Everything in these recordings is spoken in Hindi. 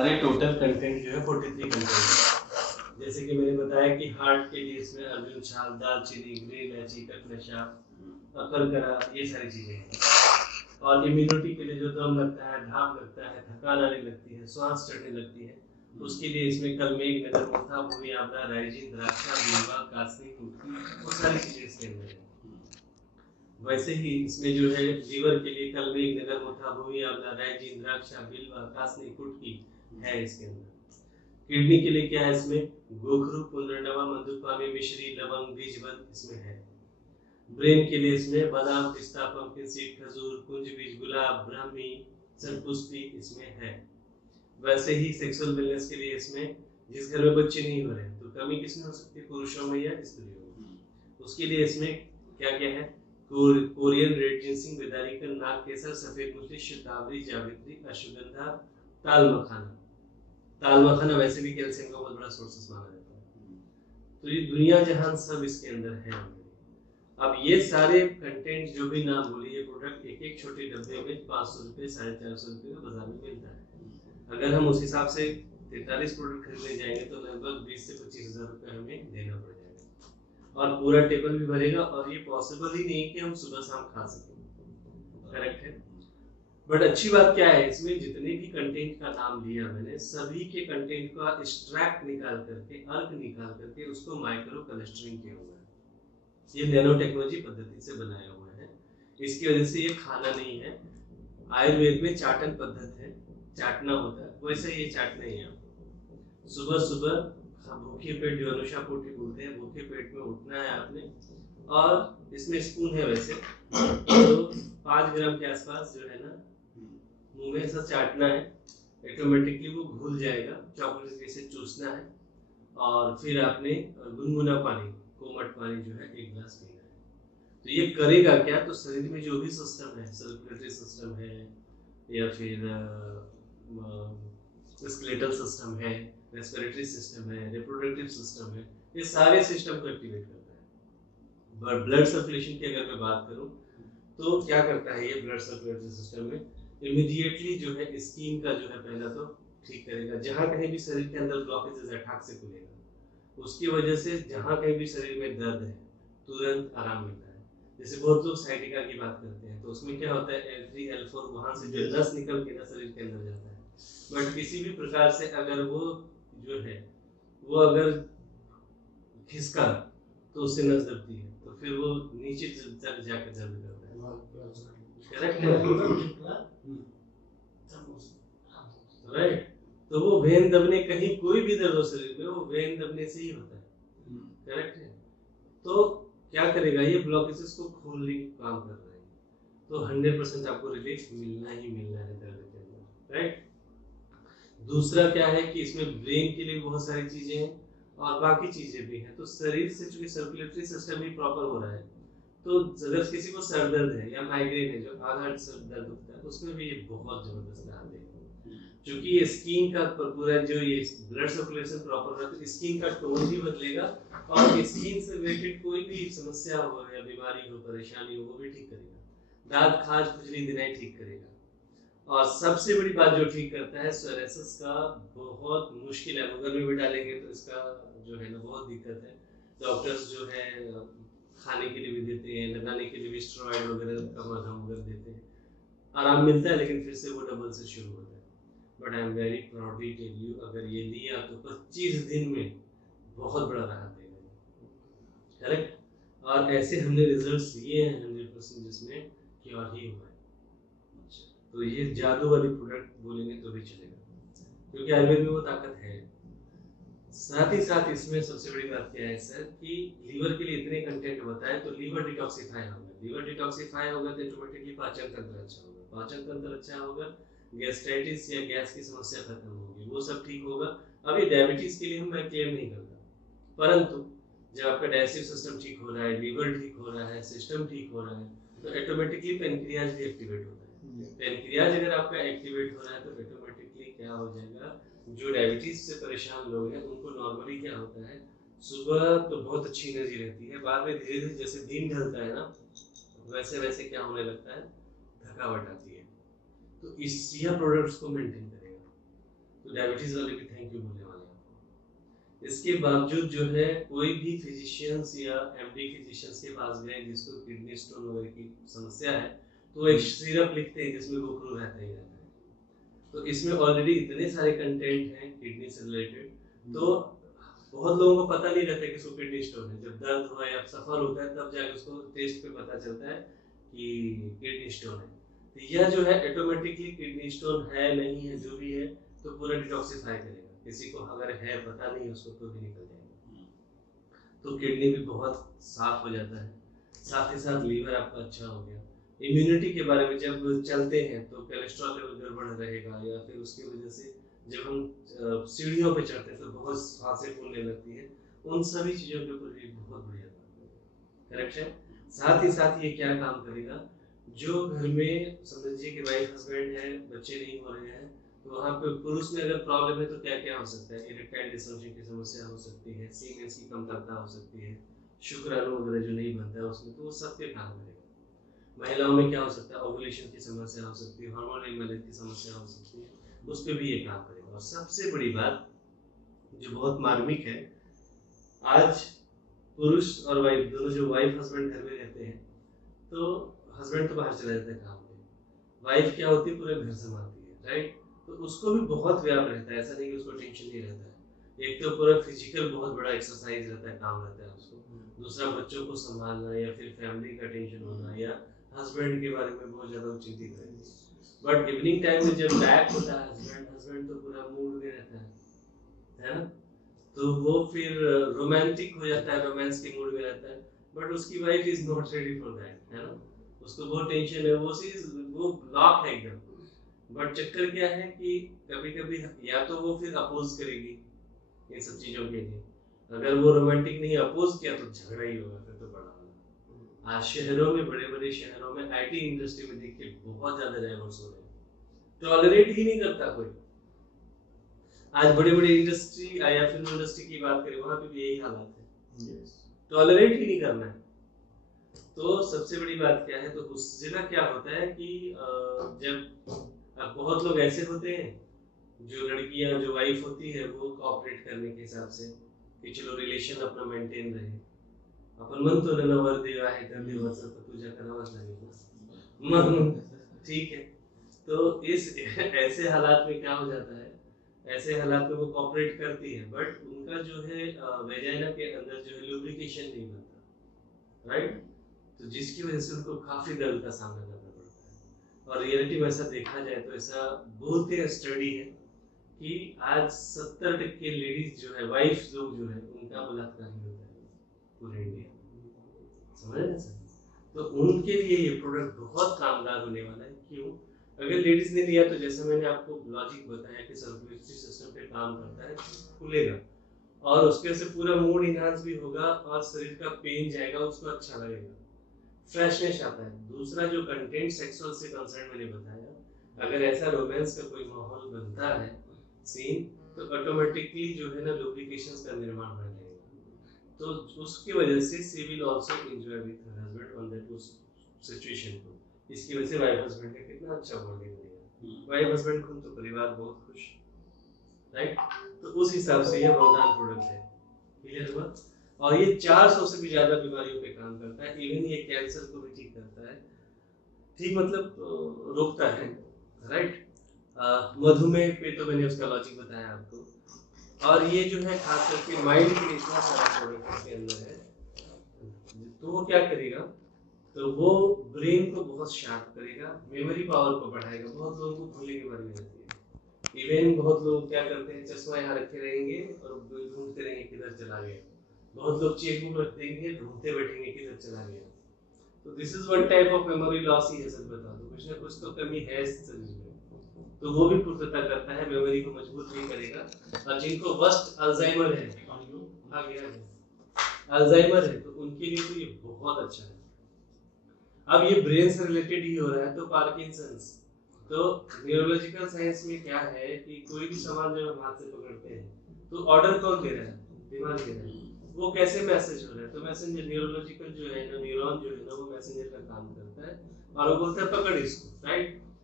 हमारे टोटल कंटेंट जो है 43 कंटेंट है। जैसे कि मैंने बताया कि हार्ट के लिए इसमें अर्जुन छाल, दालचीनी, ग्रे इलायची, कटनशा, अकरकरा, ये सारी चीजें हैं। और इम्यूनिटी के लिए जो दम लगता है, ढाप लगता है, थकान आने लगती है, श्वास चढ़ने लगती है, उसके लिए इसमें कलमेघ, नगर मोथा, भूमि आंवला, राइजिन, द्राक्षा, बिल्वा, कासनी, कुटकी, वो सारी चीजें इसके अंदर है। वैसे ही इसमें जो है लीवर के लिए कलमेघ, नगर मोथा, भूमि आंवला, राइजिन, द्राक्षा, बिल्वा, कासनी, कुटकी है इसके अंदर। किडनी के लिए क्या है इसमें गोखरू, पुनर्नवा, मंदुपामी, मिश्री, लवंग, बीजवत इसमें है। ब्रेन के लिए इसमें बादाम, पिस्ता, पंपकिन सीड, खजूर, कुंज बीज, गुलाब, ब्राह्मी, सरपुष्पी इसमें है। वैसे ही सेक्सुअल वेलनेस के लिए इसमें जिस घर में बच्चे नहीं हो रहे तो कमी किसमें हो सकती है, पुरुषों में या स्त्रियों में। उसके लिए इसमें क्या क्या है, कोरियन रेड जिंसिंग, बेदारिकन, नाग केसर, सफेद मूली, शतावरी, जावित्री, अश्वगंधा, ताल मखाना। ताल मखाना वैसे भी कैल्शियम का बहुत बड़ा सोर्सेस माना जाता है। तो ये दुनिया जहान सब इसके अंदर है। अब ये सारे कंटेंट जो भी नाम बोली, ये प्रोडक्ट एक एक छोटे डब्बे में 500 रुपये, 450 रुपये का बाजार में मिलता है। अगर हम उस हिसाब से 43 प्रोडक्ट खरीदने जाएंगे तो लगभग 20 से 25 हजार रुपये हमें देना पड़ जाएगा और पूरा टेबल भी भरेगा। और ये पॉसिबल ही नहीं कि हम सुबह शाम खा सकें, करेक्ट है। बट अच्छी बात क्या है, इसमें जितने भी कंटेंट का नाम लिया मैंने, सभी के कंटेंट का एक्सट्रैक्ट निकाल करके, अर्क निकाल करके उसको माइक्रो क्लस्टरिंग किया हुआ है। ये नैनो टेक्नोलॉजी पद्धति से बनाया हुआ है। इसकी वजह से ये खाना नहीं है। आयुर्वेद में चाटन पद्धति है, चाटना होता है, वैसे ये चाटना ही है। सुबह सुबह भूखे पेट, जो अनुषा पोटी बोलते हैं, भूखे पेट में उठना है आपने। और इसमें स्पून है वैसे तो 5 ग्राम के आसपास जो है ना मुंह में ऐसा चाटना है, ऑटोमेटिकली वो घुल जाएगा, चॉकलेट जैसे चूसना है। और फिर आपने गुनगुना पानी, कोमट पानी जो है 1 गिलास पीना है। तो ये करेगा क्या, तो शरीर में जो भी सिस्टम है, सर्कुलेटरी सिस्टम है या फिर स्केलेटल सिस्टम है, रेस्पिरेटरी सिस्टम है, रिप्रोडक्टिव सिस्टम है, ये सारे सिस्टम को एक्टिवेट करता है। ब्लड सर्कुलेशन की अगर मैं बात करूं तो क्या करता है ये ब्लड सर्कुलेटरी सिस्टम में, इमीडिएटली जो है स्किन का जो है पहला तो ठीक करेगा। जहां कहीं भी शरीर के अंदर ब्लॉकेजेस अटैक से खुलेगा, उसकी वजह से जहां कहीं भी शरीर में दर्द है तुरंत आराम मिलता है। जैसे बहुत लोग साइटिका की बात करते हैं तो उसमें क्या होता है, L3 L4 वहां से जो रस निकल के ना शरीर के अंदर जाता है। बट किसी भी प्रकार से अगर वो जो है वो अगर खिसका तो उससे नस दबती है, तो फिर वो नीचे तक जाकर दर्द करता है, करेक्ट है, राइट। तो वो वेन दबने, कहीं कोई भी दर्द हो शरीर में, वो वेन दबने से ही होता है, करेक्ट है। तो क्या करेगा, ये ब्लॉकेजेस को खोलने का काम कर रहा है। तो 100% आपको रिलीफ मिलना ही मिलना है दर्द के अंदर, राइट। दूसरा क्या है कि इसमें ब्रेन के लिए बहुत सारी चीजें हैं और बाकी चीजें भी हैं। तो शरीर से चूंकि सर्कुलेटरी सिस्टम भी प्रॉपर हो रहा है, तो अगर किसी को सर दर्द है या माइग्रेन है, जो आधा सर दर्द होता है, उसमें भी ये बहुत जबरदस्त राहत देगा। क्योंकि ये स्किन का पूरा जो ये ब्लड सर्कुलेशन प्रॉपर है, तो स्किन का टोन भी बदलेगा और स्किन से रिलेटेड कोई भी समस्या हो या बीमारी हो, परेशानी हो, वो भी ठीक करेगा। दांत खाज, खुजली, दिनाई ठीक करेगा। और सबसे बड़ी बात जो ठीक करता है, सोरेसिस का बहुत मुश्किल है, गूगल में भी डालेंगे तो इसका जो है ना बहुत दिक्कत है। डॉक्टर्स जो है खाने के लिए भी देते हैं, लगाने के लिए भी स्टेरॉइड वगैरह का मलहम वगैरह देते हैं, आराम मिलता है लेकिन फिर से वो डबल से शुरू होता है। But I am very proudly tell you, अगर ये लिया तो 25 दिन में बहुत बड़ा राहत देगा, करेक्ट। और ऐसे हमने रिजल्ट्स लिए हैं 100% जिसमें क्योर ही हुआ है। तो ये जादू वाली प्रोडक्ट बोलेंगे तो भी चलेगा, क्योंकि आयुर्वेद में वो ताकत है। साथ ही साथ इसमें सबसे बड़ी बात क्या है सर, कि लीवर के लिए इतने कंटेंट बताए तो लीवर डिटॉक्सिफाई होगा। लीवर डिटॉक्सिफाई होगा तो ऑटोमेटिकली पाचन तंत्र अच्छा होगा, पाचन तंत्र अच्छा होगा, गैस्ट्राइटिस या गैस की समस्या खत्म होगी, वो सब ठीक होगा। अभी डायबिटीज के लिए मैं क्लेम नहीं करता, परंतु जब आपका डाइजेस्टिव सिस्टम ठीक हो रहा है, लीवर ठीक हो रहा है, सिस्टम ठीक हो रहा है, तो ऑटोमेटिकली पेनक्रियाज भी एक्टिवेट होता है। पेनक्रियाज अगर आपका एक्टिवेट हो रहा है तो ऑटोमेटिकली क्या हो जाएगा, जो डायबिटीज से परेशान लोग हैं उनको नॉर्मली क्या होता है, सुबह तो बहुत अच्छी एनर्जी रहती है, बाद में धीरे धीरे जैसे दिन ढलता है ना, वैसे वैसे क्या होने लगता है, थकावट आती है। तो इस यह प्रोडक्ट्स को मेंटेन करेगा। तो डायबिटीज वाले भी थैंक यू बोलने वाले हैं आपको। इसके बावजूद जो है कोई भी फिजिशियंस या एमडी फिजिशियंस के पास गए जिसको किडनी स्टोन वगैरह की समस्या है, तो एक सिरप लिखते हैं जिसमें गोखरू रहता ही रहता है। तो इसमें ऑलरेडी इतने सारे कंटेंट हैं किडनी से रिलेटेड, तो बहुत लोगों को पता नहीं रहता कि उसको किडनी स्टोन है। जब दर्द हुआ या सफर होता है तब जाके उसको टेस्ट पे पता चलता है कि किडनी स्टोन है। तो यह जो है ऑटोमेटिकली किडनी स्टोन है नहीं है जो भी है तो पूरा डिटॉक्सिफाई करेगा। किसी को अगर है पता नहीं उसको तो भी निकल जाएगा, तो किडनी भी बहुत साफ हो जाता है। साथ ही साथ लीवर आपका अच्छा हो गया। इम्यूनिटी के बारे में जब चलते हैं तो कोलेस्ट्रॉल लेवल गड़बड़ रहेगा, या फिर उसकी वजह से जब हम सीढ़ियों पे चढ़ते हैं तो बहुत सांसें फूलने लगती है। उन सभी चीज़ों के ऊपर भी बहुत बढ़िया काम करेगा। करेक्ट है। साथ ही साथ ये क्या काम करेगा, जो घर में समझ लीजिए कि वाइफ हस्बैंड है, बच्चे नहीं हो रहे हैं, तो वहाँ पे पुरुष में अगर प्रॉब्लम है तो क्या क्या हो सकता है। इरेक्टाइल डिसफंक्शन की समस्या हो सकती है, सीमेंस की कमतरता हो सकती है, शुक्राणु वगैरह जो नहीं बनता है उसमें, तो वो सब पे काम करेगा। महिलाओं में क्या हो सकता है, ओवुलेशन की समस्या हो सकती है, हार्मोन इम्बैलेंस की समस्या हो सकती है, उस पर भी ये काम करेगा। और सबसे बड़ी बात जो बहुत मार्मिक है, आज पुरुष और वाइफ दोनों, जो वाइफ हस्बैंड घर में रहते हैं तो हस्बैंड तो बाहर चला जाता है काम पे, वाइफ क्या होती है पूरे घर संभालती है, राइट। तो उसको भी बहुत व्याप रहता है, ऐसा नहीं कि उसको टेंशन नहीं रहता है। एक तो पूरा फिजिकल बहुत बड़ा एक्सरसाइज रहता है, काम रहता है उसको, दूसरा बच्चों को संभालना या फिर फैमिली का टेंशन होना या हस्बैंड के बारे में बहुत ज्यादा चिंतित रहती है। बट इवनिंग टाइम में जब बैक होता है हस्बैंड तो पूरा मूड में रहता है ना, तो वो फिर रोमांटिक हो जाता है, रोमांस के मूड में रहता है। बट उसकी wife is not ready for that, है ना, उसको बहुत टेंशन है, वो ब्लॉक है एकदम। बट चक्कर क्या है कि कभी कभी या तो वो फिर अपोज करेगी इन सब चीजों के लिए, अगर वो रोमांटिक नहीं अपोज किया तो झगड़ा ही होगा फिर तो बड़ा वाला। आज शहरों में, बड़े बड़े शहरों में आईटी इंडस्ट्री में देखिए बहुत ज्यादा डाइवोर्स हो रहे हैं, टॉलरेट ही नहीं करता कोई। आज बड़ी बड़ी इंडस्ट्री या फिल्म इंडस्ट्री की बात करें, वहां पे भी यही हालात है, टॉलरेट ही नहीं करना है। तो सबसे बड़ी बात क्या है, तो उस जगह क्या होता है कि जब अब बहुत लोग ऐसे होते हैं, जो लड़कियां जो वाइफ होती है वो कोऑपरेट करने के हिसाब से कि चलो रिलेशन अपना मेंटेन रहे, अपन मन तो नवर देवा है कर देवा सब तो पूजा करावत लगेगा मन, ठीक है। तो इस ऐसे हालात में क्या हो जाता है, ऐसे हालात में वो कोऑपरेट करती है, बट उनका जो है वेजाइना के अंदर जो है लुब्रिकेशन नहीं बनता, राइट। तो जिसकी वजह से उनको काफी दर्द का सामना करना पड़ता है। और रियलिटी में ऐसा देखा जाए तो ऐसा बोलते हैं, स्टडी है कि आज 70% लेडीज जो है, वाइफ लोग जो है, उनका बलात्कार ही होता है पूरे इंडिया में, समझ रहे हैं सर। तो उनके लिए ये प्रोडक्ट बहुत कामगार होने वाला है। क्यों? अगर लेडीज ने लिया तो जैसे मैंने आपको लॉजिक बताया कि सर्कुलेटरी सिस्टम पे काम करता है, खुलेगा और उसके से पूरा मूड इनहांस भी होगा और शरीर का पेन जाएगा, उसको अच्छा लगेगा, फ्रेशनेस आता है। दूसरा जो कंटेंट सेक्सुअल से कंसर्न मैंने बताया, अगर ऐसा रोमांस का कोई माहौल बनता है सीन, तो ऑटोमेटिकली जो है ना लुब्रिकेशंस का निर्माण हो जाएगा। तो उसकी वजह से she will also enjoy with her husband on that situation को। इसकी वजह से वाइफ हस्बैंड का कितना अच्छा बॉन्डिंग बनेगा, वाइफ हस्बैंड खुद तो परिवार बहुत खुश, राइट। तो उस हिसाब से यह वरदान प्रोडक्ट है, क्लियर हुआ। और ये 400 से भी ज्यादा बीमारियों पे काम करता है, इवन ये कैंसर को भी ठीक करता है, ठीक मतलब रोकता है, राइट। मधुमेह पे तो मैंने उसका लॉजिक बताया आपको। और ये जो है खास करके माइंड के लिए इतना सारा प्रोडक्ट इसके अंदर है, तो वो क्या करेगा, तो वो ब्रेन को बहुत शार्प करेगा, मेमोरी पावर को बढ़ाएगा। बहुत लोगों को भूलने की बीमारी रहती है, इवन बहुत लोग क्या करते हैं, चश्मा यहाँ रखे रहेंगे और ढूंढते रहेंगे किधर चला गया। बहुत लोग चेकबुक रख देंगे, ढूंढते बैठेंगे किधर चला गया। तो this is one type of memory loss ही है, सच बता दो कुछ ना कुछ तो कमी है इस शरीर में, तो वो भी पूर्तता करता है, मेमोरी को मजबूत भी करेगा। और जिनको वर्स्ट अल्जाइमर है, आ गया है अल्जाइमर है, तो उनके लिए तो ये बहुत अच्छा है। अब ये ब्रेन से रिलेटेड ही हो रहा है, तो पार्किंसंस, तो न्यूरोलॉजिकल साइंस में क्या है कि कोई भी सामान जब हम हाथ से पकड़ते हैं तो ऑर्डर कौन दे रहा है, दिमाग दे रहा है, वो कैसे मैसेज हो रहा है, तो मैसेंजर न्यूरोलॉजिकल जो है ना, न्यूरॉन जो है ना, वो मैसेंजर का काम करता है और वो बोलता है पकड़ इसको, राइट।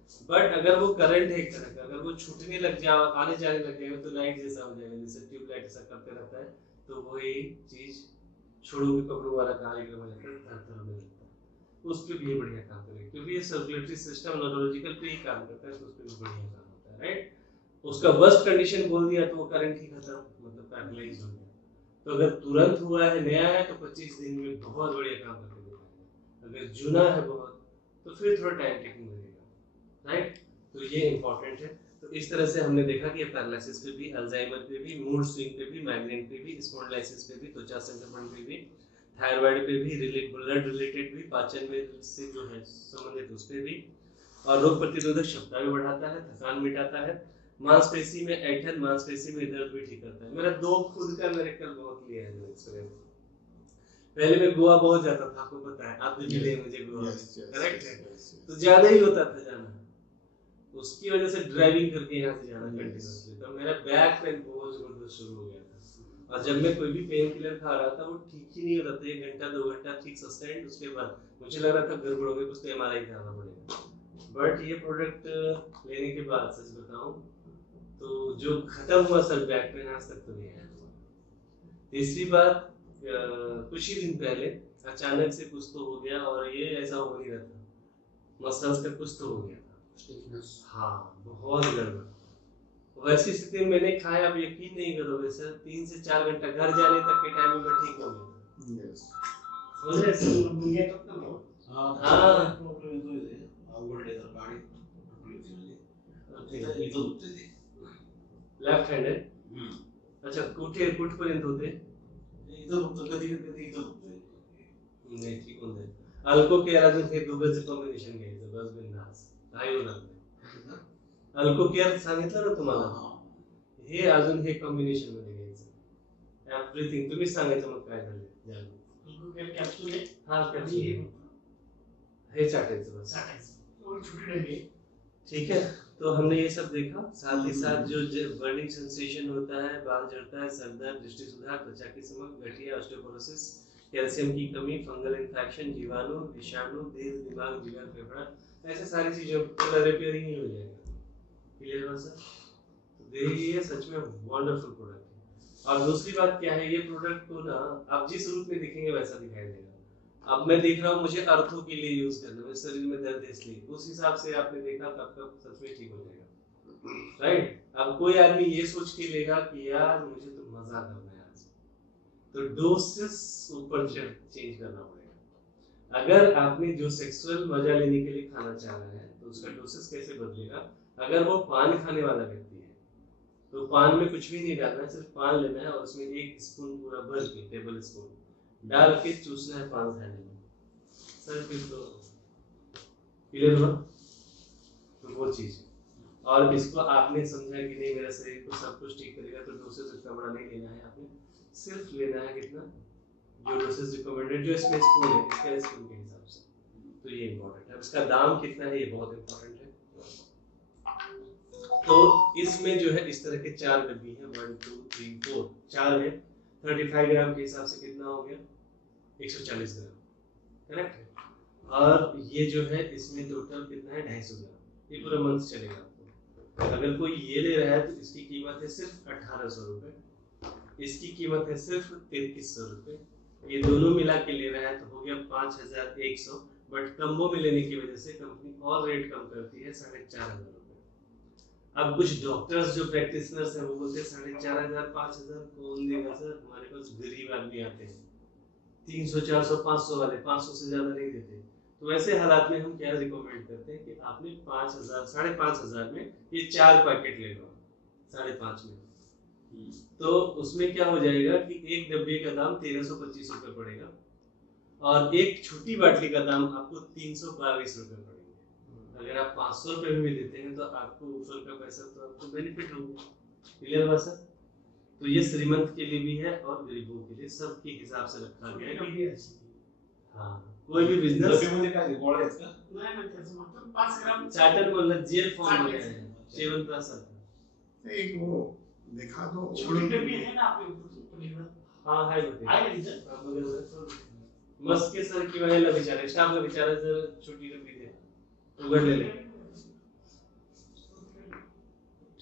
बट अगर वो करंट है एक तरह का, अगर वो छूटने लग जाए, आने जाने लग जाएगा तो लाइट जैसा हो जाएगा, जैसे ट्यूबलाइट ऐसा करते रहता है, तो वही चीज छोड़ू के कपड़ों वाला कार्यक्रम हो जाता है, धर होने लगता है। उस पर भी ये बढ़िया काम करेगा, क्योंकि ये सर्कुलेटरी सिस्टम न्यूरोलॉजिकल पे ही काम करता है, तो उस पर भी बढ़िया काम होता है, राइट। उसका वर्स्ट कंडीशन बोल दिया तो वो करंट ही खत्म, मतलब पैरालाइज हो गया। तो अगर तुरंत हुआ है, नया है, तो 25 दिन में बहुत बढ़िया काम करके दिखाएगा। अगर जुना है बहुत, तो फिर थोड़ा टाइम टेकिंग लगेगा, राइट। तो ये इंपॉर्टेंट है। तो इस तरह से हमने देखा कि पैरालिसिस पे भी, अल्जाइमर पे भी, मूड स्विंग पे भी, माइग्रेन पे भी, स्पॉन्डिलाइसिस पे भी, त्वचा संक्रमण पे भी, थायराइड पे भी, ब्लड रिलेटेड भी, पाचन में से जो है संबंधित उस पे भी, और रोग प्रतिरोधक क्षमता भी बढ़ाता है, थकान मिटाता है, मांसपेशी में ऐंठन, मांसपेशी में दर्द भी ठीक करता है। मेरा दो खुद का मेरेकल बहुत लिया है जो एक्सपीरियंस। पहले मैं गोवा बहुत जाता था, आपको पता है, आप भी मिले मुझे गोवा, करेक्ट है, तो ज्यादा ही होता था जाना, उसकी वजह से ड्राइविंग करके यहाँ से जाना कंटिन्यूअसली, तो मेरा बैक पेन बहुत जबरदस्त शुरू हो गया था। और जब मैं कोई भी पेन किलर खा रहा था वो ठीक ही नहीं होता था, 1 घंटा 2 घंटा ठीक सस्टेंड, उसके बाद मुझे लग रहा था गड़बड़ हो गई, कुछ तो एमआरआई कराना पड़ेगा। बट ये प्रोडक्ट लेने के बाद सच बताऊं तो जो खत्म हुआ सर बैक पेन आज तक तो नहीं आया। तीसरी बात, कुछ ही दिन पहले अचानक से कुछ तो हो गया, और ये ऐसा हो नहीं रहा था, मसल्स का कुछ तो हो गया था, हाँ बहुत गड़बड़। वैसी स्थिति में मैंने खाया, आप यकीन नहीं करोगे सर, 3 से 4 घंटा घर जाने तक के टाइम में मैं ठीक हो गया। यस मुझे मुझे तो ना हाँ प्रॉब्लम तो है, आवड है गाड़ी प्रॉब्लम थी, तो दुखते थे, लेफ्ट हैंड है, अच्छा कुठे कुठपर्यंत होते, इथं दुखतं, कधी कधी इथं दुखतंय, नाही ठीक होऊन जाईल। अल्को केअर अजून हे दोघंचं कॉम्बिनेशन घ्यायचं, बस बिंदास काही होणार नाही। अल्को केअर सांगितलं ना तुम्हाला, हे अजून हे कॉम्बिनेशन मध्ये घ्यायचं, एव्हरीथिंग तुम्ही सांगायचं मग काय झालं। अल्को केअर कॅप्सूल आहे, हां कॅप्सूल हे चाटायचं, बस चाटायचं और छोटी डब्बी, ठीक है। तो हमने ये सब देखा, साथ ही साथ जो बर्निंग सेंसेशन होता है, बाल झड़ता है, सर दर्द, दृष्टि सुधार, त्वचा की चमक, गठिया, ऑस्टियोपोरोसिस, कैल्शियम की कमी, फंगल इन्फेक्शन, जीवाणु, विषाणु, दिल, दिमाग, जिगर, फेफड़ा, ऐसे सारी चीजों का रिपेयरिंग ही हो जाएगा। क्लियर है सर? तो ये सच में वंडरफुल प्रोडक्ट है। और दूसरी बात क्या है, ये प्रोडक्ट को ना आप जिस रूप में दिखेंगे वैसा दिखाई देगा। अब मैं देख रहा हूँ मुझे अर्थों के लिए यूज करना, मेरे शरीर में दर्द है इसलिए, उस हिसाब से आपने देखा तब तक सच में ठीक हो जाएगा, राइट। अब कोई आदमी ये सोच के लेगा कि यार मुझे तो मजा करना है आज, तो डोसेस ऊपर चेंज करना पड़ेगा। अगर आपने जो सेक्सुअल मजा लेने के लिए खाना चाह रहा है तो उसका डोसेस कैसे बदलेगा। अगर वो पान खाने वाला व्यक्ति है तो पान में कुछ भी नहीं डालना है, सिर्फ पान लेना है और उसमें 1 स्पून पूरा भर के, टेबल स्पून डाल के चूसना है पान खाने में, सर फिर तो क्लियर हुआ। तो वो चीज, और इसको आपने समझा कि नहीं मेरा शरीर को सब कुछ ठीक करेगा, तो डोसेज इतना बड़ा नहीं लेना है, आपने सिर्फ लेना है कितना, जो डोसेज रिकमेंडेड, जो इसमें स्पून है इसके स्पून के हिसाब से। तो ये इंपॉर्टेंट है, उसका दाम कितना है ये बहुत इंपॉर्टेंट है। तो इसमें जो है इस तरह के 4 डब्बी हैं, 1 2 3 4 4 है। 35 ग्राम के हिसाब से कितना हो गया, 140 ग्राम, करेक्ट है। और ये जो है इसमें टोटल कितना है, 250 ग्राम, ये पूरा मंथ चलेगा आपको। अगर कोई ये ले रहा है तो इसकी कीमत है सिर्फ 1800 रुपए, इसकी कीमत है सिर्फ 3300 रुपए, ये दोनों मिला के ले रहा है तो हो गया 5100। बट कम्बो में लेने की वजह से कंपनी और रेट कम करती है 4500 रुपए। अब कुछ डॉक्टर्स जो प्रैक्टिशनर्स हैं वो बोलते हैं 4500 5000 कौन देगा सर, हमारे पास गरीब आदमी आते हैं 300 400 500 वाले, 500 से ज्यादा नहीं देते। तो ऐसे हालात में हम क्या रिकमेंड करते हैं कि आपने 5000 5500 में ये 4 पैकेट ले लो, 5.5 में, तो उसमें क्या हो जाएगा कि एक डब्बे का दाम 1325 रुपए पड़ेगा और एक छोटी बाटली का दाम आपको 322 रुपए पड़ेगा। अगर आप 500 रुपए में भी देते हैं तो आपको ऊपर का पैसा तो आपको बेनिफिट होगा। क्लियर हुआ सर? तो ये श्रीमंत के लिए भी है और गरीबों के लिए, सबके हिसाब से रखा गया है। हाँ कोई भी बिजनेस मुझे काय गोळा आहे का नाही नाही, त्याचं मतलब 5 ग्राम चार्टर बोलला जेल फॉर्म में है, सेवन प्लस आता एक वो दिखा दो, छोटी डब्बी है ना आपके ऊपर। हाँ है बेटे, आहे इधर आप बघा मस्के सर किंवा याला विचारा, स्टाफला विचारा जर छोटी डब्बी दे उघडलेले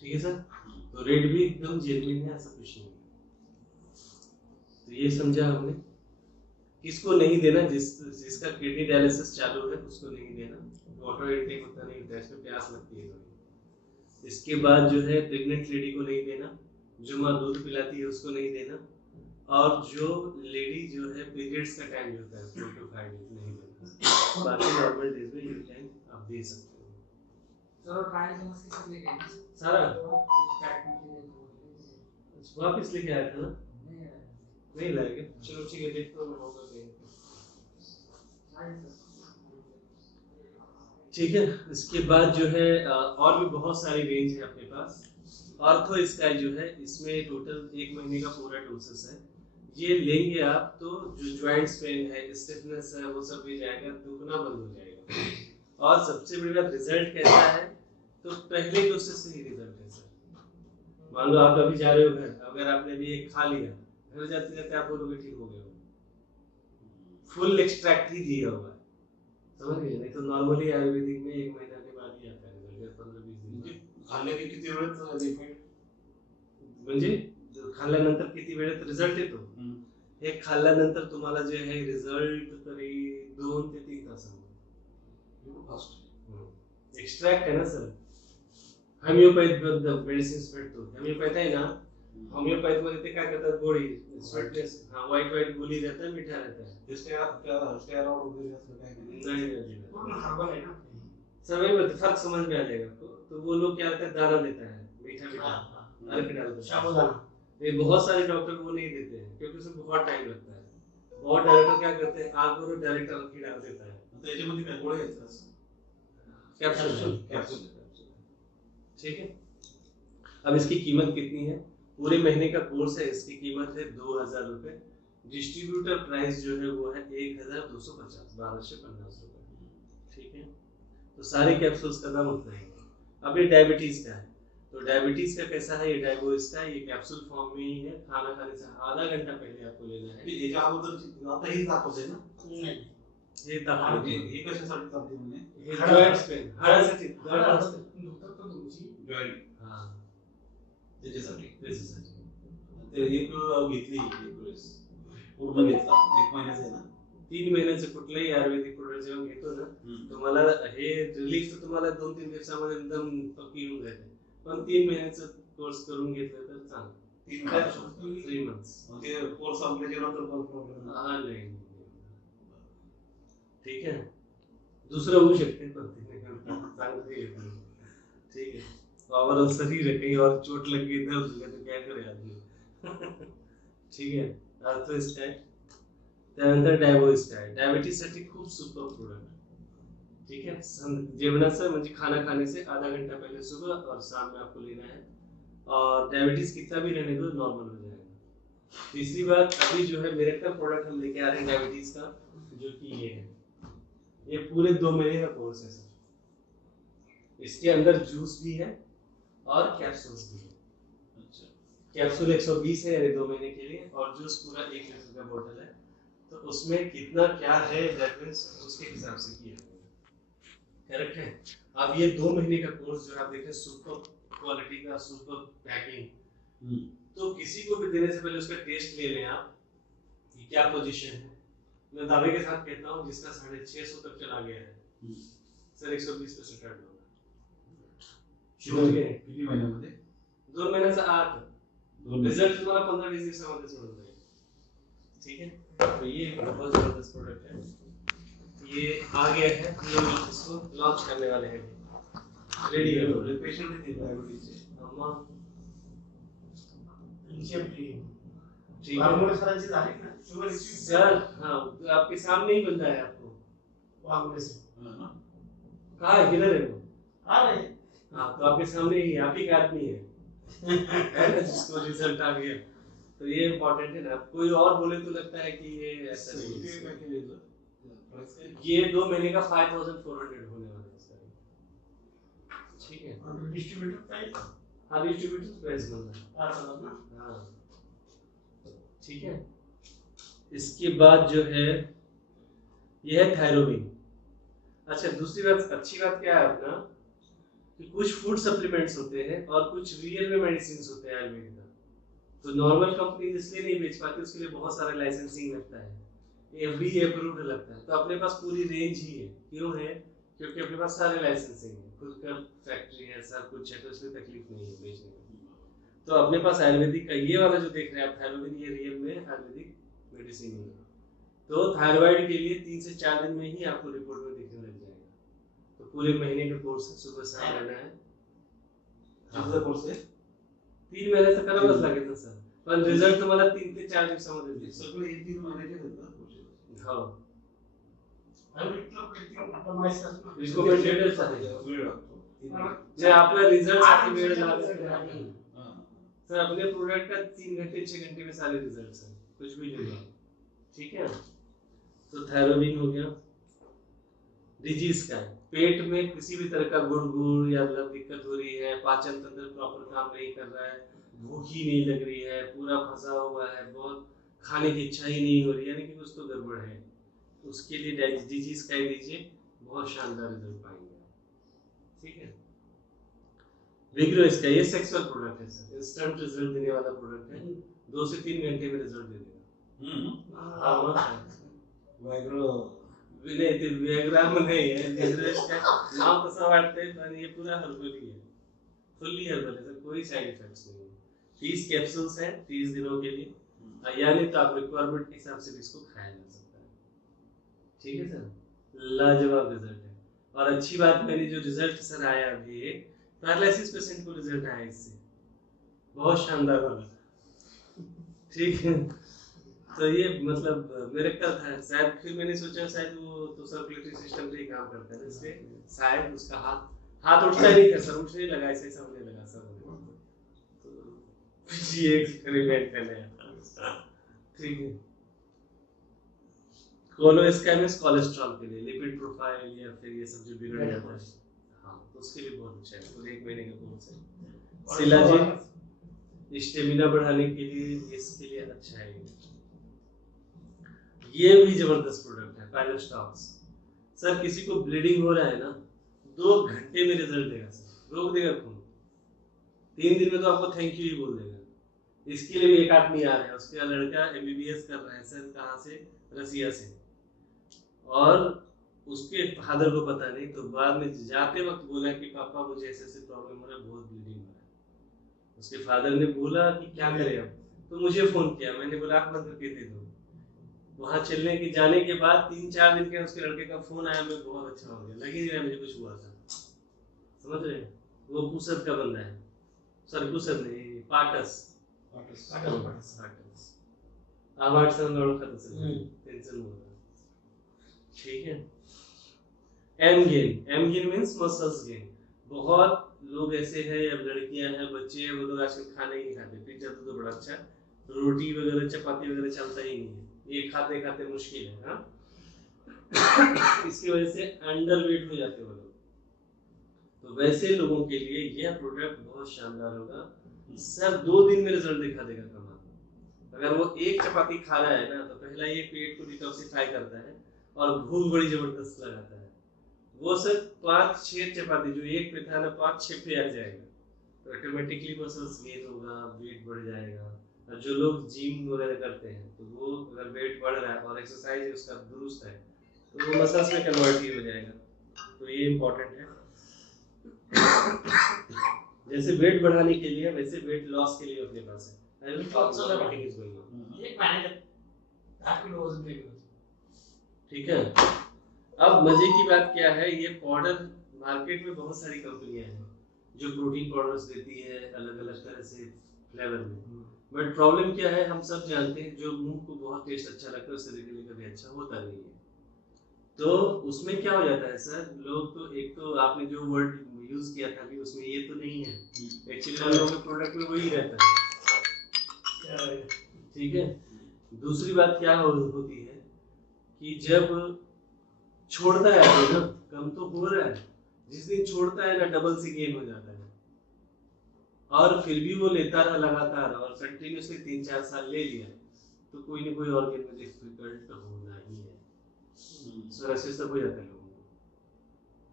ठीक है सर। तो रेट भी एकदम जेन्युइन है, ऐसा कुछ नहीं है। तो ये समझा हमने। किसको नहीं देना, जिसका किडनी डायलिसिस चालू है उसको नहीं देना, वाटर इनटेक उतना नहीं होता है, इसमें प्यास लगती है थोड़ी। इसके बाद जो है प्रेग्नेंट लेडी को नहीं देना, जो माँ दूध पिलाती है उसको नहीं देना, और जो लेडी जो है पीरियड्स का टाइम जो होता है 4 to 5 डेज नहीं देना। बाकी नॉर्मल डेज में यू कैन आप दे सकते हो। सर ट्रायल समझ के लेके सारा स्टार्ट वापस लेके आया था ना, नहीं लाएगा। चलो ठीक है, देखता हूँ मैं होगा कहीं। ठीक है। इसके बाद जो है और भी बहुत सारी रेंज है अपने पास। ऑर्थो स्काई जो है इसमें टोटल 1 महीने का पूरा डोसेस है। ये लेंगे आप तो जो जॉइंट्स पेन है, स्टिफनेस है, वो सब भी जाएगा, दुखना बंद हो जाएगा। और सबसे बड़ी बात रिजल्ट कैसा है, तो पहले डोसेस से ही रिजल्ट है सर। मान लो आप अभी जा रहे हो घर, अगर आपने भी एक खा लिया, घर जाते जाते आप बोलोगे ठीक हो गया, फुल एक्सट्रैक्ट ही दिया हुआ है, समझ गए। नहीं तो नॉर्मली आयुर्वेदिक में 1 महीना के बाद ही आता है रिजल्ट, 15-20 दिन। खाल्ल्याने किती वेळात इफेक्ट म्हणजे खाल्ल्यानंतर किती वेळात रिझल्ट येतो, हे खाल्ल्यानंतर तुम्हाला जे आहे रिझल्ट तरी 2 ते 3 तासांमध्ये फास्ट। एक्सट्रॅक्ट आहे ना सर, होमिओपॅथ मेडिसिन्स भेटतो, होमिओपॅथ आहे ना, होमिओपॅथ मध्ये ते काय करतात, गोळी स्वीटनेस, हां व्हाइट गोली रहता है, मीठा रहता है, स्टेरॉइड वगैरे असं काही नाही। नहीं पूर्ण हर्बल है ना सर वही बात, फर्क समझ में आ जाएगा आपको। तो वो लोग क्या करते हैं, दाना देता है मीठा मीठा, अर्क डालते हैं, साबुदाना। ये बहुत सारे डॉक्टर वो नहीं देते हैं क्योंकि उसमें बहुत टाइम लगता है। बहुत डॉक्टर क्या करते हैं, आग और डायरेक्ट अर्क ही डाल देता है, आता याच्यामध्ये काय गोळे आहेत का? कैप्सूल। कॅप्सूल। ठीक है। अब इसकी कीमत कितनी है, पूरे महीने का कोर्स है, इसकी कीमत है 2000 रुपए। डिस्ट्रीब्यूटर प्राइस जो है वो है 1250, 1250 रुपए। ठीक है। तो सारे कैप्सूल्स का दाम उतना ही है। अब ये डायबिटीज का है, तो डायबिटीज का कैसा है, ये डायबोइस का, ये कैप्सूल फॉर्म में ही है, खाना खाने से आधा घंटा पहले आपको लेना है। याच्या अगोदर आता हेच दाखवते ना, नहीं हे दाखवते हे कशासाठी चालते म्हणे? हे जॉइंट्स पेन, हाडासाठी दुखतात तर तुमची जॉईंट हां त्याच्यासाठी। त्याच्यासाठी। ते एक घेतली एक वेळेस, पूर्ण घेतला, 1 महिन्याचा आहे ना। 3 महिन्याचं कुठलंही आयुर्वेदिक प्रोडक्ट जेव्हा घेतो ना, तुम्हाला हे रिलीफ तर तुम्हाला 2-3 दिवसामध्ये एकदम पक्की होऊन जाते, पण 3 महिन्याचं कोर्स करून घेतलं तर चांगलं। 3 मंथ्स। मग ते कोर्स संपल्याच्या नंतर पण प्रॉब्लेम हाँ नहीं, ठीक है। दूसरा हो सकते पर ठीक है। ओवरऑल शरीर है, कहीं और चोट लग गई, दर्द हो गया तो क्या करे आदमी। ठीक है। तो इसका है, त्यानंतर डायबोइसचा आहे, डायबिटीजसाठी खूप सुपर प्रोडक्ट। ठीक है। जेवणाचं म्हणजे खाना खाने से आधा घंटा पहले सुबह और शाम में आपको लेना है, और डायबिटीज कितना भी रहने दो नॉर्मल हो जाएगा। तीसरी बात, अभी जो है मिरेकल प्रोडक्ट हम लेके आ रहे हैं डायबिटीज का, जो कि ये है, ये पूरे 2 महीने का कोर्स है सर। इसके अंदर जूस भी है और कैप्सूल्स भी है। अच्छा। कैप्सूल 120 है यानी 2 महीने के लिए, और जूस पूरा 1 लीटर का बोतल है। तो उसमें कितना क्या है दैट मींस उसके हिसाब से किया करेक्ट है। अब ये 2 महीने का कोर्स जो आप देखें, सुपर क्वालिटी का, सुपर पैकिंग, तो किसी को भी देने से पहले उसका टेस्ट ले लें आप कि क्या पोजीशन है। मैं दावे के साथ कहता हूँ जिसका 650 तक चला गया है सर 120 पे स्टार्ट होगा। समझ गए? किती महिन्यामध्ये? 2 महिन्याचा आत रिजल्ट तुम्हाला 15-20 दिवसामध्ये सोडून जाईल। ठीक है। तो ये बहुत जबरदस्त प्रोडक्ट है, ये आ गया है, ये हम इसको लॉन्च करने वाले हैं, रेडी है। पेशंट है डायबिटीज अम्मा इनसेप्टी ठीक है हार्मोन सरांची झाली ना, शुगर इश्यू सर। हाँ तो आपके सामने ही बनता है आपको, वांगले से कहाँ है, किधर है वो? आ रहे हाँ तो आपके सामने ही आप ही का आदमी है ना, जिसको रिजल्ट आ गया। तो ये इम्पोर्टेंट है ना, कोई और बोले तो लगता है कि ये ऐसा नहीं है। ये 2 महीने का 5400 होने वाला है इसका। ठीक है। और डिस्ट्रीब्यूटर प्राइस हाँ डिस्ट्रीब्यूटर प्राइस बोल रहा है। 8000 ना। हाँ ठीक है। इसके बाद जो है ये है थायरोबिन। अच्छा दूसरी बात, अच्छी बात क्या है अपना, कि कुछ फूड सप्लीमेंट्स होते हैं और कुछ रियल में मेडिसिन होते हैं आयुर्वेद का। तो नॉर्मल कंपनी इसलिए नहीं बेच पाती, उसके लिए बहुत सारा लाइसेंसिंग लगता है, एफडीए अप्रूव्ड लगता है। तो अपने पास पूरी रेंज ही है। क्यों है? क्योंकि अपने पास सारे लाइसेंसिंग है, खुद का फैक्ट्री है, सब कुछ है, तो इसमें तकलीफ नहीं है बेचने में। तो अपने पास आयुर्वेदिक का ये वाला जो देख रहे हैं आप थायरोविन, ये रियल में आयुर्वेदिक मेडिसिन है। तो थायराइड के लिए 3 से 4 दिन में ही आपको रिपोर्ट में दिखने लग जाएगा। तो पूरे महीने का कोर्स है, सुबह शाम रहना है। किती कोर्स आहे? 3 महिन्याचा करावाच लागेल ना सर, पण रिझल्ट तुम्हाला 3 ते 4 दिवसामध्ये दिसेल. सगळे 1-3 महिन्याचे देतात कोर्सेस. हो, रिकमेंडेड रिकमेंडेडच आहे. वेळ लागतो. जे आपला रिजल्ट साठी वेळ result लागत आहे. नाही हां. सर, अपने प्रोडक्ट का 3 घंटे 6 घंटे में सारे रिजल्ट्स हैं, कुछ भी ले लो, ठीक है। तो थायरोविन हो गया। डिजीज का है, पेट में किसी भी तरह का गुड़गुड़ या मतलब दिक्कत हो रही है, पाचन तंत्र प्रॉपर काम नहीं कर रहा है, भूख ही नहीं लग रही है, पूरा फंसा हुआ है, बहुत खाने की इच्छा ही नहीं हो रही, यानी कि कुछ तो गड़बड़ है, उसके लिए डिजीज का ही दीजिए, बहुत शानदार रिजल्ट पाएंगे, ठीक है। विग्रो इसका ये सेक्सुअल प्रोडक्ट है सर, इंस्टेंट रिजल्ट देने वाला प्रोडक्ट है, 2 से 3 घंटे में रिजल्ट दे देगा। वायग्रो विनय ते व्याग्राम नहीं है, विग्रो का नाम तसा वाटतंय, पण ये पूरा हर्बली है, फुल्ली हर्बल है सर, कोई साइड इफेक्ट्स नहीं है। 30 कैप्सूल्स हैं 30 दिनों के लिए, यानी तो आप रिक्वायरमेंट के हिसाब से भी इसको खाया जा सकता है, ठीक है सर। लाजवाब रिजल्ट है। और अच्छी बात, मैंने जो रिजल्ट सर आया अभी, पैरालिसिस पेशेंट को रिजल्ट आया इससे, बहुत शानदार वाला, ठीक है। तो ये मतलब मिरेकल था शायद। फिर मैंने सोचा शायद वो तो सर्कुलेटरी सिस्टम पे ही काम करता है, इसलिए शायद उसका हाथ उठता ही नहीं था सर, उठने लगा, ऐसे सामने लगा सर, तो ये एक्सपेरिमेंट करने आया, ठीक है। कोलोस्कैमिस कोलेस्ट्रॉल के लिए, लिपिड प्रोफाइल या फिर ये सब जो बिगड़ जाता है, हाँ, तो उसके लिए बहुत अच्छा है, पूरे 1 महीने का कोर्स है। शिलाजीत स्टेमिना बढ़ाने के लिए, इसके लिए अच्छा है। ये भी जबरदस्त प्रोडक्ट है, पाइलोस्टॉक्स सर। किसी को ब्लीडिंग हो रहा है ना, 2 घंटे में रिजल्ट देगा सर, रोक देगा खून, 3 दिन में तो आपको थैंक यू ही बोल देगा। इसके लिए भी एक आदमी आ रहा है, उसका लड़का एमबीबीएस कर रहा है सर, कहाँ से? रसिया से, और उसके फादर को पता नहीं, तो बाद में जाते वक्त बोला कि पापा मुझे ऐसे ऐसे प्रॉब्लम हो रहा है, बहुत ब्लीडिंग हो रहा है। उसके फादर ने बोला कि क्या करें अब, तो मुझे फोन किया, मैंने बोला आप मत करके दे दो। वहां चलने के जाने के बाद 3-4 दिन के उसके लड़के का फोन आया, मैं बहुत अच्छा हो गया, लगी नहीं रहा मुझे कुछ हुआ था, समझ रहे हैं। वो कुसद का बंदा है सर, कुसद नहीं, पाटस आवाज से ओळखत असेल, टेंशन हो रहा, ठीक है। M gain means muscles gain. बहुत लोग ऐसे हैं, या लड़कियां हैं, बच्चे हैं, वो लोग आजकल खाना ही नहीं खाते, पिज्जा तो बड़ा अच्छा, रोटी वगैरह चपाती वगैरह चलता ही नहीं है, ये खाते खाते मुश्किल है, हाँ। इसकी वजह से अंडर वेट हो जाते हैं वो लोग, तो वैसे लोगों के लिए यह प्रोडक्ट बहुत शानदार होगा सर। 2 दिन में रिजल्ट दिखा देगा कमाल। अगर वो एक चपाती खा रहा है ना, तो पहला ये पेट को डिटॉक्सिफाई करता है और भूख बड़ी जबरदस्त लगाता है। वो सर 5-6 चपाती जो एक पे था ना, 5-6 पे आ जाएगा, तो ऑटोमेटिकली मसल्स गेन होगा, वेट बढ़ जाएगा। और जो लोग जिम वगैरह करते हैं, तो वो अगर वेट बढ़ रहा है और एक्सरसाइज उसका दुरुस्त है, तो वो मसल्स में कन्वर्ट ही हो जाएगा, तो ये इम्पोर्टेंट है। जैसे वेट बढ़ाने के लिए, वैसे वेट लॉस के लिए अपने पास है। एक महीने 10 किलो वजन देगा, ठीक है। अब मजे की बात क्या है, ये पाउडर मार्केट में बहुत सारी कंपनियां हैं जो प्रोटीन पाउडर्स देती है अलग अलग तरह से फ्लेवर में, बट प्रॉब्लम क्या है, हम सब जानते हैं, जो मुंह को बहुत टेस्ट अच्छा लगता है, उससे रिलेटेड कभी अच्छा होता नहीं है। तो उसमें क्या हो जाता है सर, लोग तो एक तो आपने जो वर्ड यूज किया था कि उसमें ये तो नहीं है, एक्चुअली हम लोगों के प्रोडक्ट में वही रहता है, ठीक है। दूसरी बात क्या होती है कि जब छोड़ता है तो ना, कम तो हो रहा है, जिस दिन छोड़ता है ना, डबल से गेन हो जाता है, और फिर भी वो लेता रहा लगातार, और कंटिन्यूसली 3-4 साल ले लिया, तो कोई न कोई ऑर्गन में डिफिकल्ट होना ही है, सोरासिस तक हो जाता है लोगों को।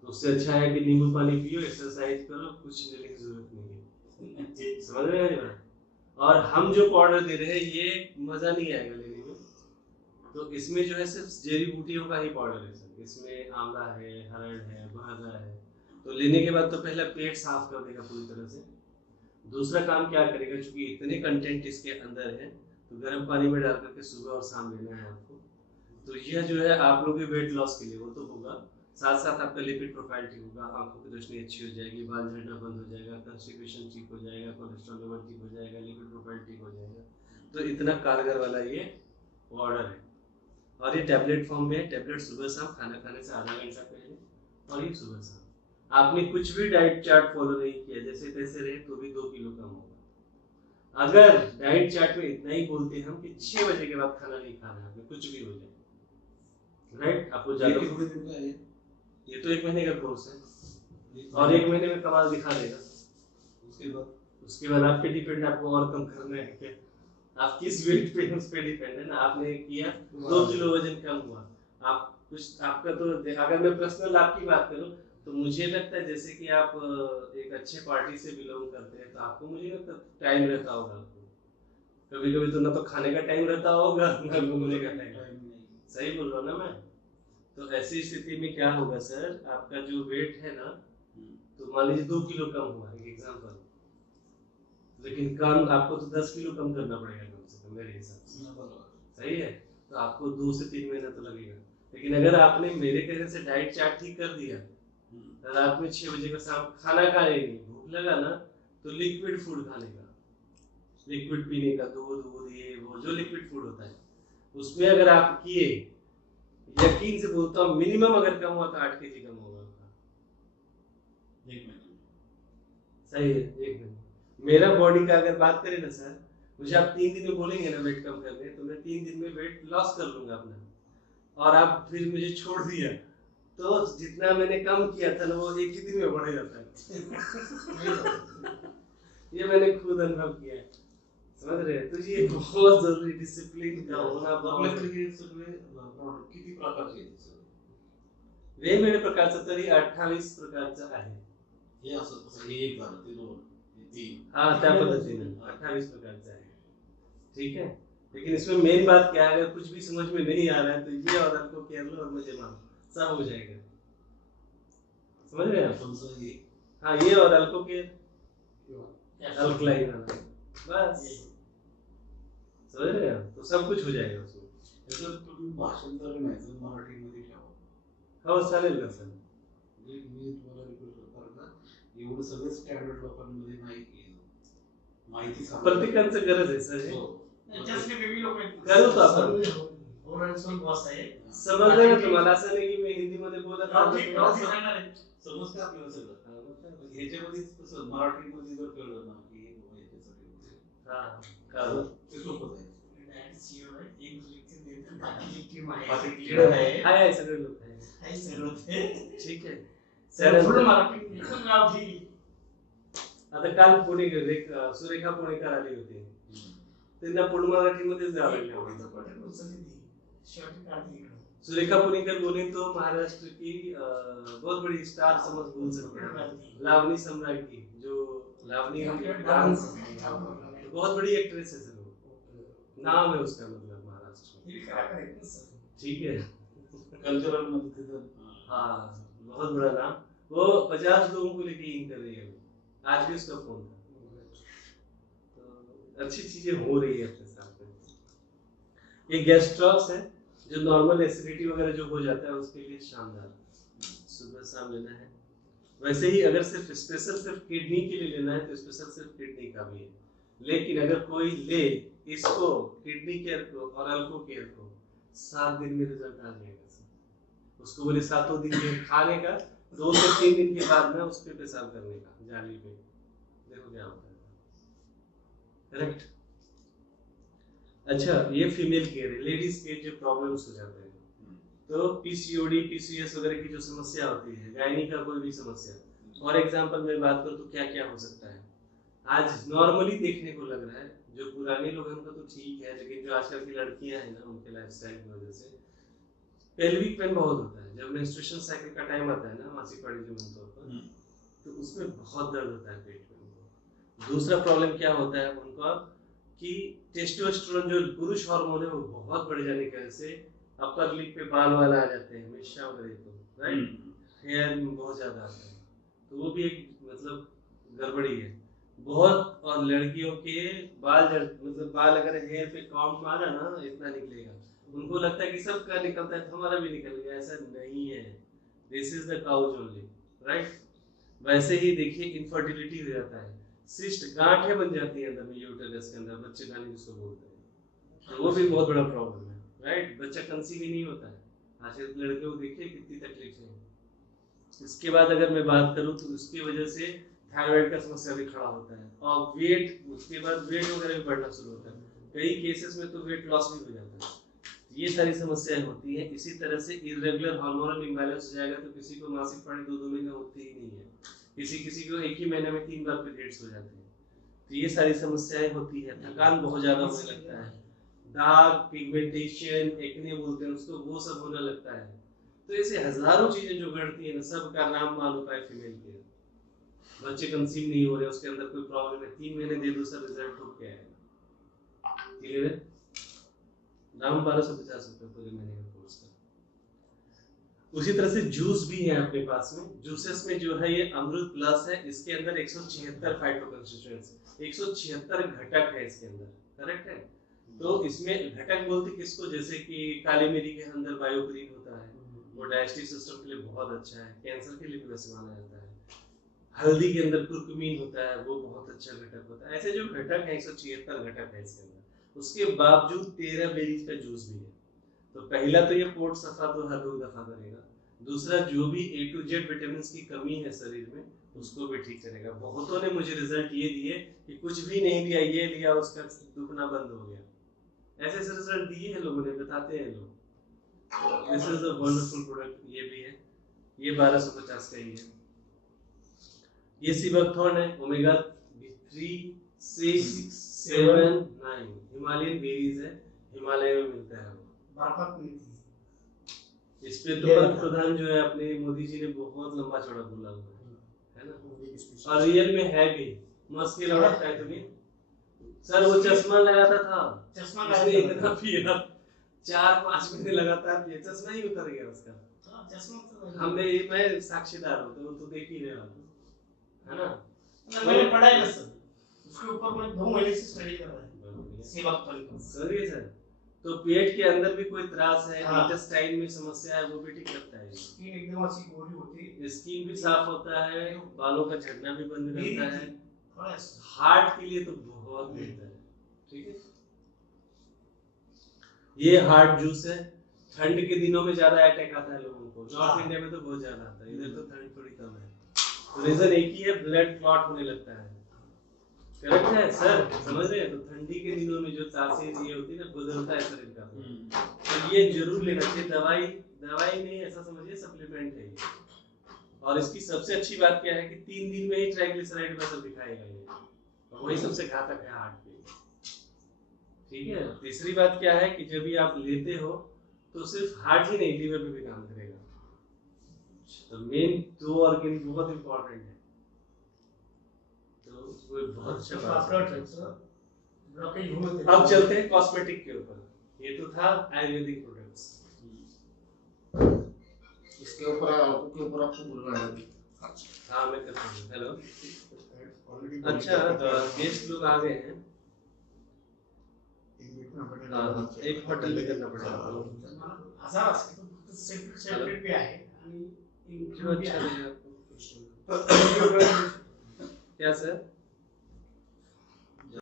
तो उससे अच्छा है कि नींबू पानी पियो, एक्सरसाइज करो, कुछ लेने की जरूरत नहीं है। समझ रहे हैं ना? और हम जो पाउडर दे रहे हैं ये मजा नहीं आएगा लेने में। तो इसमें जो है सिर्फ जड़ी बूटियों का ही पाउडर है सर। इसमें आंवला है, हरड़ है, बहरा है। तो लेने के बाद तो पहले पेट साफ कर देगा पूरी तरह से। दूसरा काम क्या करेगा, चूंकि इतने कंटेंट इसके अंदर है, तो गर्म पानी में डाल करके सुबह और शाम लेना है आपको। तो यह जो है आप लोग के वेट लॉस के लिए वो तो होगा, साथ साथ आपका लिपिड प्रोफाइल ठीक होगा, आंखों की रोशनी अच्छी हो जाएगी, बाल झड़ना बंद हो जाएगा, कॉन्स्टिपेशन ठीक हो जाएगा, कोलेस्ट्रॉल लेवल ठीक हो जाएगा, लिपिड प्रोफाइल ठीक हो जाएगा। तो इतना कारगर वाला ये पाउडर है। और ये टैबलेट फॉर्म में है। टैबलेट सुबह शाम खाना खाने से आधा घंटा पहले, और ये सुबह शाम। आपने कुछ भी डाइट चार्ट फॉलो नहीं किया, जैसे तैसे रहे तो भी 2 किलो कम होगा। अगर डाइट चार्ट में इतना ही बोलते हैं हम कि 6 बजे के बाद खाना नहीं खाना है, आपने कुछ भी हो जाए, राइट? आपको ये कितने दिन का है? ये तो 1 महीने का कोर्स है, और 1 महीने में कमाल दिखा देगा। उसके बाद आप पे डिपेंड, आपको और कम करना है क्या, आप किस वेट पे उस पे डिपेंड है ना। आपने किया 2 किलो वजन कम हुआ, आप कुछ आपका तो, अगर मैं पर्सनल आपकी बात करूं तो मुझे लगता है जैसे कि आप एक अच्छे पार्टी से बिलोंग करते हैं, तो आपको मुझे लगता टाइम रहता होगा आपको। कभी कभी तो ना तो खाने का टाइम रहता होगा ना घूमने का टाइम। सही बोल रहा हूँ ना मैं? तो ऐसी स्थिति में क्या होगा सर, आपका जो वेट है ना, तो मान लीजिए 2 किलो कम हुआ, एक एग्जांपल, लेकिन काम आपको तो 10 किलो कम करना पड़ेगा कम से कम मेरे हिसाब से। सही है? तो आपको 2 से 3 महीना तो लगेगा। लेकिन अगर आपने मेरे कहने से डाइट चार्ट ठीक कर दिया, रात में 6 बजे का शाम खाना खाने की भूख लगा ना, तो लिक्विड फूड खाने का, लिक्विड पीने का, दूध ये वो जो लिक्विड फूड होता है, उसमें अगर आप किए, यकीन से बोलता हूँ मिनिमम अगर कम हुआ तो 8 kg कम होगा आपका 1 महीने। सही है, 1 महीने। मेरा बॉडी का अगर बात करें ना सर, मुझे आप 3 दिन में बोलेंगे ना वेट कम करने, तो मैं 3 दिन में वेट लॉस कर लूंगा अपना। और आप फिर मुझे छोड़ दिया तो जितना मैंने कम किया था ना, वो 1 ही दिन में बढ़ जाता है। ये मैंने खुद अनुभव किया है, समझ रहे हैं? तो ये बहुत जरूरी डिसिप्लिन का होना बहुत। किती प्रकारचे आहेत? वेगवेगळे प्रकारचं तरी 28 प्रकारचं आहे। हे असं तसं हे एक झालं, ते 2, हे 3. हाँ, त्या पद्धतीने 28 प्रकारचं आहे। ठीक है? लेकिन इसमें मेन बात क्या है, अगर कुछ भी समझ में नहीं आ रहा है तो ये और आपको केयर लो और मुझे मानो, सब हो जाएगा। समझ रहे हैं आप? हाँ, ये और अल्को केयर, अल्कलाइन वाला, बस समझ रहे हैं आप? तो सब कुछ हो जाएगा उसमें। याचं तुम्ही भाषांतर नाही मराठीमध्ये ठेवा. हो, चालेल ना सर? मी तुम्हाला रिक्वेस्ट करतो ना, एवढं सगळं स्टँडर्ड लोकांमध्ये नाही माहिती सांगा. प्रत्येकाचं गरज आहे सर हे. जस्ट वेगळी लोक आहेत. करू तो आपण. ओरल बॉस आहे. समजलं ना तुम्हाला? असं नाही की मी हिंदीमध्ये बोलत समजतं आपल्याला सगळं. ह्याच्यामध्ये कसं मराठीमध्ये जर कळलं ना की हे बाबा याच्यासाठी हां, कळलं. ते सोपं आहे. सीईओ आहे, एक लिखित देतात, बाकी टीम आहे, लीडर आहे, आहे सगळे लोक आहे. आहे सर्व ते. ठीक आहे सर सर. पूर्ण मराठी एकच नाव ठीक. आता काल सुरेखा पुणेकर आली होती, त्यांना पूर्ण मराठीमध्येच द्यावं लागलं. सुरेखा पुणेकर बोली तो महाराष्ट्र की बहुत बड़ी स्टार समझ बोल सकते हैं, लावनी सम्राट की, जो लावनी डांस बहुत बड़ी एक्ट्रेस है सर, वो नाम है उसका, मतलब महाराष्ट्र में। ठीक है, कल्चरल मध्ये हाँ बहुत बड़ा नाम। वो 50 लोगों को लेके इन कर रही है, आज भी उसका फोन था। तो अच्छी चीजें हो रही है अपने साथ में। ये गैस्ट्रॉक्स है, जो नॉर्मल एसिडिटी वगैरह जो हो जाता है उसके लिए शानदार, सुबह शाम लेना है। वैसे ही अगर सिर्फ किडनी के लिए लेना है तो स्पेशल सिर्फ किडनी का भी है, लेकिन अगर कोई ले इसको, किडनी केयर को और अल्को केयर को, 7 दिन में रिजल्ट आ जाएगा। उसको बोले 7 दिन में खाने का, 2 से 3 दिन के बाद ना उस पे पेशाब करने का जाली पे, देखो क्या होता है। करेक्ट। अच्छा, ये फीमेल केयर है, लेडीज के जो प्रॉब्लम्स हो जाते हैं, तो पीसीओडी पीसीएस वगैरह की जो समस्या होती है, गायनी का कोई भी समस्या, और एग्जांपल में बात करूं तो क्या क्या हो सकता है। आज नॉर्मली देखने को लग रहा है, जो पुराने लोग हैं उनका तो ठीक है, लेकिन जो आजकल की लड़कियां हैं ना, उनके लाइफस्टाइल की वजह से पेल्विक पेन बहुत होता है जब मेंस्ट्रुएशन साइकिल का टाइम आता है ना, मासिक पानी जो आमतौर पर, तो उसमें बहुत दर्द होता है पेट में। दूसरा प्रॉब्लम क्या होता है उनका कि टेस्टोस्टेरोन जो पुरुष हार्मोन है वो बहुत बढ़ जाने की वजह से अपर लिप पे बाल वाल आ जाते हैं हमेशा वगैरह, तो राइट, हेयर में बहुत ज्यादा आता है, तो वो भी एक मतलब गड़बड़ी है बहुत। और लड़कियों के बाल मतलब बाल अगर हेयर पे काउंट मारा ना इतना निकलेगा, उनको लगता है कि सबका निकलता है तो हमारा भी निकल गया, ऐसा नहीं है। This is the couch only, right. वैसे ही देखिए इनफर्टिलिटी हो जाता है, सिस्ट गांठें बन जाती है अंदर में यूटेरस के अंदर, बच्चे दानी जिसको बोलते हैं, तो वो भी बहुत बड़ा प्रॉब्लम है, राइट। बच्चा कंसीव ही नहीं होता है, आजकल लड़कियों को देखिए कितनी तकलीफें हैं। इसके बाद अगर मैं बात करूं तो उसकी वजह से थायराइड का समस्या भी खड़ा होता है, और वेट, उसके बाद वेट वगैरह भी बढ़ना शुरू होता है, कई केसेस में तो वेट लॉस भी हो जाता है। ये सारी समस्याएं होती हैं। इसी तरह से इरेगुलर हार्मोनल इंबैलेंस हो जाएगा तो किसी को मासिक पानी 2-2 महीने होती ही नहीं है, किसी को एक ही महीने में 3 बार पीरियड्स हो जाते हैं, तो ये सारी समस्याएं होती है। थकान बहुत ज्यादा होने लगता है, दाग, पिगमेंटेशन, एक्ने बोलते हैं उसको, वो सब होने लगता है। तो ऐसे हजारों चीजें जो घटती है ना, सबका नाम मालूम होता है फीमेल के। बच्चे कंसीव नहीं हो रहे, उसके अंदर कोई प्रॉब्लम है, 3 महीने दे दो सर, रिजल्ट हो क्या है, क्लियर है। दाम 1250 रुपए पूरे महीने का कोर्स का। उसी तरह से जूस भी है अपने पास में, जूसेस में जो है ये अमृत प्लस है, इसके अंदर 176 फाइटो कंस्टिट्यूएंट्स, 176 घटक है इसके अंदर, करेक्ट है। तो इसमें घटक बोलते किसको, जैसे कि काली मिरी के अंदर बायोक्रीन होता है, वो डाइजेस्टिव सिस्टम के लिए बहुत अच्छा है, कैंसर के लिए भी वैसे माना जाता है। हल्दी के अंदर कुर्कुमीन होता है, वो बहुत अच्छा घटक होता है। ऐसे जो घटक है 176 घटक है इसके अंदर। उसके बावजूद 13 बेरीज का जूस भी है। तो पहला तो ये पोट सफा तो हर रोज दफा करेगा, दूसरा जो भी A to Z विटामिन की कमी है शरीर में उसको भी ठीक करेगा। बहुतों ने मुझे रिजल्ट ये दिए कि कुछ भी नहीं लिया, ये लिया, उसका दुखना बंद हो गया, ऐसे ऐसे रिजल्ट दिए हैं लोगों ने, बताते हैं लोग। This is a wonderful product. ये भी है, ये 1250 का ही है। ये सिबकथॉर्न है, ओमेगा 3 6 7 9 हिमालयन बेरीज है, हिमालय में मिलता है वो, बर्फत मिलती है। इस पे तो प्रधान जो है अपने मोदी जी ने बहुत लंबा चौड़ा बोला हुआ है ना, और रियल में है भी। मस्त की लगता है तुम्हें सर, वो चश्मा लगाता था, चश्मा उसने इतना पिया 4-5 महीने लगातार पिया, चश्मा ही उतर गया उसका। चश्मा तो हमने, मैं साक्षीदार हूँ तो वो तो देख ही रहे हो, है ना। मैंने पढ़ा है सर, उसके ऊपर मैं 2 महीने से स्टडी कर रहा हूँ सर। ये सर तो पेट के अंदर भी कोई त्रास है, इंटेस्टाइन में समस्या है, वो भी ठीक करता है। स्किन एकदम अच्छी गोरी होती है, स्किन भी साफ होता है, बालों का झड़ना भी बंद रहता है, हार्ट के लिए तो बहुत बेहतर है, ठीक है। ये हार्ट जूस है। ठंड के दिनों में ज्यादा अटैक आता है लोगों को, नॉर्थ इंडिया में तो बहुत ज्यादा आता है, इधर तो ठंड थोड़ी कम है, तो रीजन एक ही है, ब्लड क्लॉट होने लगता है, करेक्ट है सर, समझ रहे हैं। तो ठंडी के दिनों में जो तासीर ये होती है ना, बदलता है शरीर का, तो ये जरूर लेना चाहिए। दवाई नहीं, ऐसा समझिए सप्लीमेंट है ये। और इसकी सबसे अच्छी बात क्या है कि 3 दिन में ही ट्राइग्लिसराइड का सब दिखाएगा ये, और वही सबसे घातक है हार्ट के, ठीक है। तीसरी बात क्या है कि जब भी आप लेते हो तो सिर्फ हार्ट ही नहीं, लीवर पे भी काम करेगा। तो मेन 2 ऑर्गन बहुत इंपॉर्टेंट है, तो वो बहुत अच्छा बात है। अब चलते हैं कॉस्मेटिक के ऊपर। ये तो था आयुर्वेदिक प्रोडक्ट्स, इसके ऊपर आपको बोलना है। हाँ मैं करता हूँ। हेलो, अच्छा गेस्ट लोग आ गए हैं, एक होटल में करना पड़ेगा। हजार सेपरेट भी आहे आणि जो अच्छा लगे आपको। क्या सर?